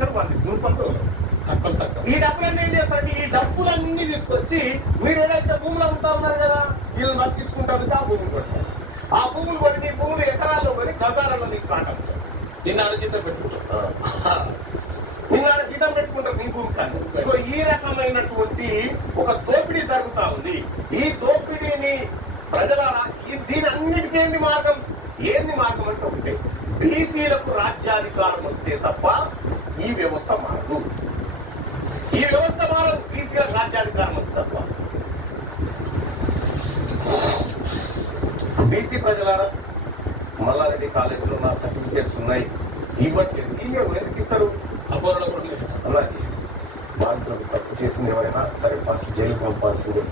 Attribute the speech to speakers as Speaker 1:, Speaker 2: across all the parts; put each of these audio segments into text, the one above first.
Speaker 1: దుర్పంతో
Speaker 2: తక్కువ తక్కువ.
Speaker 1: ఈ డబ్బులన్నీ ఏం చేస్తారంటే ఈ డబ్బులన్నీ తీసుకొచ్చి మీరు ఏదైతే భూములు అమ్ముతా ఉన్నారు కదా వీళ్ళని బతికించుకుంటారు ఆ భూములు కొట్టారు ఆ భూములు కొని నీ భూములు ఎకరాల్లో కొని గజాలలో నీకు ప్లాట్ అమ్ముతారు.
Speaker 2: దీన్ని ఆలోచిత పెట్టుకుంటాం.
Speaker 1: నిన్న జీతం పెట్టుకుంటారు నీ భూమి కానీ ఈ రకమైనటువంటి ఒక దోపిడీ జరుగుతా ఉంది. ఈ దోపిడీని ప్రజలారా ఈ దీని అన్నిటికీ ఏంది మార్గం? ఏంది మార్గం అంటే ఒకటి. బీసీలకు రాజ్యాధికారం వస్తే తప్ప ఈ వ్యవస్థ మారదు. ఈ వ్యవస్థ మారదు బీసీల రాజ్యాధికారం వస్తుంది తప్ప. బీసీ ప్రజలారా మల్లారెడ్డి కాలేజీలో నా సర్టిఫికేట్స్ ఉన్నాయి. ఇవ్వట్లేదు. ఇయ్యరు ఎందుకు ఇస్తారు?
Speaker 2: అపోలో కూడా
Speaker 1: తప్పు చేసింది ఎవరైనా సరే ఫస్ట్ జైలుకి పంపాల్సిందే.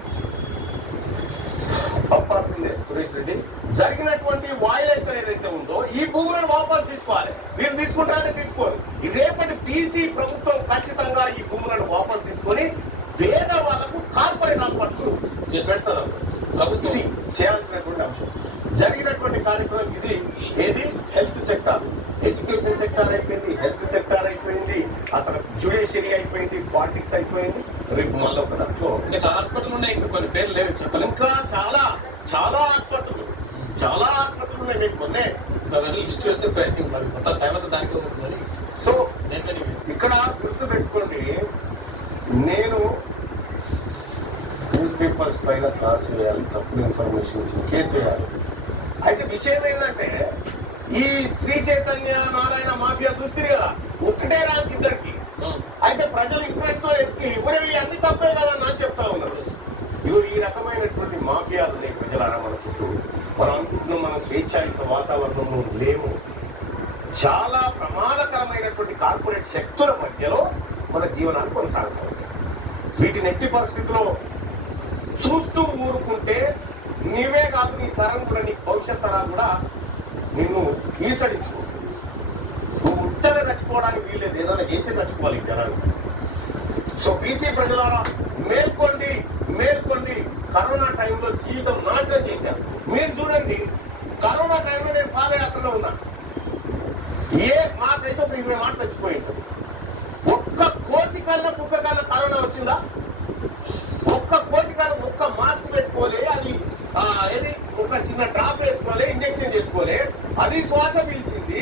Speaker 1: పంపాల్సిందే సురేష్ రెడ్డి. జరిగినటువంటి వాయిలేషన్ ఏదైతే ఉందో ఈ భూములను వాపసు తీసుకోవాలి. మీరు తీసుకుంటారంటే తీసుకోవాలి ఇదే ఈ భూములను వాపసు తీసుకొని పేద వాళ్ళకు కార్పొరేట్ హాస్పిటల్ పెడతారు.
Speaker 2: ప్రభుత్వం.
Speaker 1: చేయాల్సినటువంటి అంశం. జరిగినటువంటి కార్యక్రమం ఇది. ఏది? Health sector. ఎడ్యుకేషన్ సెక్టార్ అయిపోయింది హెల్త్ సెక్టార్ అయిపోయింది అతను జ్యుడిషియరీ అయిపోయింది పాలిటిక్స్ అయిపోయింది. రేపు మళ్ళీ ఒక దాంట్లో
Speaker 2: హాస్పిటల్ ఉన్నాయి ఇంకా కొన్ని పేర్లు లేవు చెప్పలేం.
Speaker 1: ఇంకా చాలా చాలా ఆసుపత్రులు చాలా ఆసుపత్రులు ఉన్నాయి మీకు మొన్నే.
Speaker 2: వెళ్ళి లిస్ట్ వెళ్తే మొత్తం టైం అంతా దానికి
Speaker 1: సో
Speaker 2: నీకు
Speaker 1: ఇక్కడ గుర్తుపెట్టుకోండి నేను న్యూస్ పేపర్స్ పైన క్లాస్ వేయాలి తప్పుడు ఇన్ఫర్మేషన్ ఇచ్చి కేసు వేయాలి. అయితే విషయం ఏంటంటే ఈ శ్రీ చైతన్య నారాయణ మాఫియా చూస్తుంది కదా ఒకటే ర్యాంక్ ఇద్దరికి. అయితే ప్రజలు ఇంట్రెస్ట్తో ఎక్కి ఒరే ఇవి అన్ని తప్పే కదా అని చెప్తా ఉన్నారు ఇవి ఈ రకమైనటువంటి మాఫియాలు ఉన్నాయి ప్రజలారా మన చుట్టూ మనం అనుకుంటున్నాం మనం స్వేచ్ఛాయుత వాతావరణంలో లేము. చాలా ప్రమాదకరమైనటువంటి కార్పొరేట్ శక్తుల మధ్యలో మన జీవనాన్ని కొనసాగుతూ ఉంటాయి నెట్టి ఎట్టి పరిస్థితిలో చూస్తూ ఊరుకుంటే నీవే కాదు నీ తరం కూడా నీ భవిష్యత్ తరాలు కూడా నిన్ను ఈసడించుకో నువ్వు ఉత్తరే చచ్చిపోవడానికి వీల్లేదు ఏదైనా చేసే చచ్చిపోవాలి జనాలు. సో బీసీ ప్రజలారా మేల్కోండి మేల్కోండి. కరోనా టైంలో జీవితం నాశనం చేశారు. మీరు చూడండి కరోనా టైంలో నేను పాదయాత్రలో ఉన్నాను. ఏ మాకైతే ఒక ఇరవై మాట చచ్చిపోయి ఉంటుంది ఒక్క కోతి కన్నా కుక్క కన్నా కరోనా వచ్చిందా? ఒక్క కోతి కన్నా ఒక్క మాస్క్ పెట్టుకోలే అది ఏది? ఒక చిన్న డ్రాప్ వేసుకోలే ఇంజక్షన్ చేసుకోలే అది శ్వాస పీల్చింది.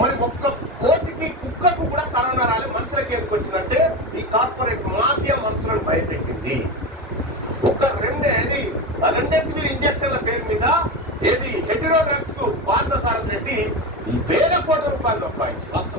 Speaker 1: మరి ఒక్క కోతికి కుక్కకు కూడా కరోనా రాలే మనుషులకి ఎందుకు వచ్చిందంటే ఈ కార్పొరేట్ మాఫియా మనుషులను భయపెట్టింది. ఒక రెండే అది రెండేసి ఇంజక్షన్ల పేరు మీద ఏది? హెటిరో కు Parthasarathi Reddy Vem na porta do pai, da Parte. Passa